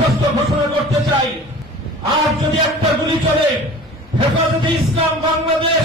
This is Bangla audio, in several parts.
সুস্পষ্ট ঘোষণা করতে চাই। আর যদি একটা গুলি চলে হেফাজতে ইসলাম বাংলাদেশ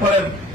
করেন।